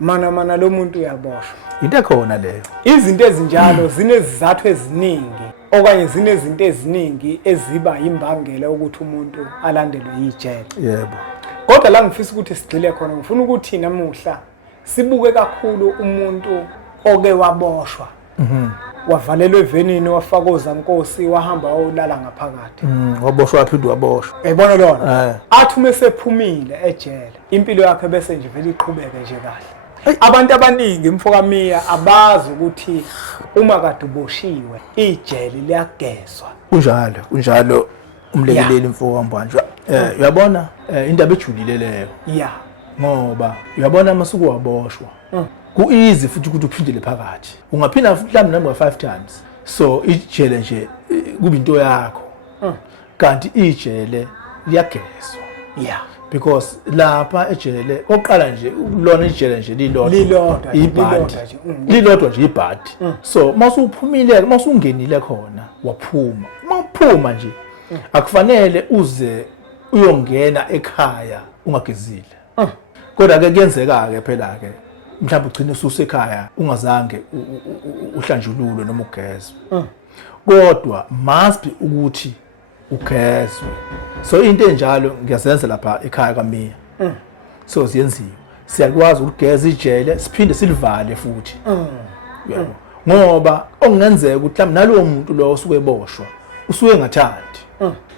mana lo muntu uyaboshwa. Into ekhona leyo. Izinto ezinjalo zinezizathu eziningi okanye zinezinto eziningi eziba imbangela ukuthi umuntu alandelwe ijele. Yebo. Kodwa la ngifisa ukuthi sigcile khona ngifuna ukuthi namuhla sibuke kakhulu umuntu oke waboshwa. Wavalelwe evenini wafakoza Nkosi wahamba wayolala ngaphakathi. Waboshwa waphinde waboshwa. Uyabona lona? Athi mesephumile ejele impilo yakhe bese nje vele iqhubeke nje kahle. Abantu abaningi mfokamiya abazi ukuthi uma kade uboshiwe ijele liyagezwa. Kunjalo umlekeleli mfokambanjwa. Uyabona indaba ejulile leyo. Yeah. Ngoba uyabona masuku waboshwa. Ku-easy futhi ukuthi uphindele phakathi. Ungaphinda mhlawumbe number 5 times. So ijele nje kuba into yakho. Kanti ijele liyagezwa. Yeah. Because lapha ejele oqala nje lona ijele nje lilodwa nje ibhadi. So masuphumile masungenile khona waphuma. Maphuma nje akufanele uze uyongena ekhaya ungagezile. Kodwa ke kuyenzeka ke phela ke mhlawumbe ugcine ususekhaya ungazange uhlanjululo noma ugezwe. Kodwa must be ukuthi ugezwe. So into enjalo ngiyazenza lapha ekhaya kaMiya. So siyenziwe. Siyakwazi ukugeza ijele siphinde silivale futhi. Yebo. Ngoba okungenzeka ukuthi mhlawumbe nalowo muntu lo osuke eboshwa usuke engathandi.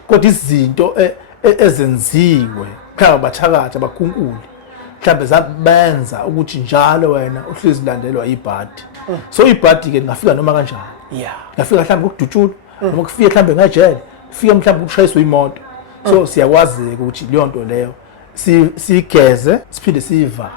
Kodwa izinto ezenziwe mhlawumbe bathakatha bakhunkule mhlawumbe zabenza ukuthi njalo wena uhlezi landelwa ibhadi. So ibhadi ke ngafika noma kanjani. Yeah. Ngafika mhlawumbe ukudutshula noma kufika mhlawumbe ngajele. Fika mhlawumbe ukushayiswa imoto. So siyakwazi ukuthi leyo nto leyo sigeze siphinde siyivale.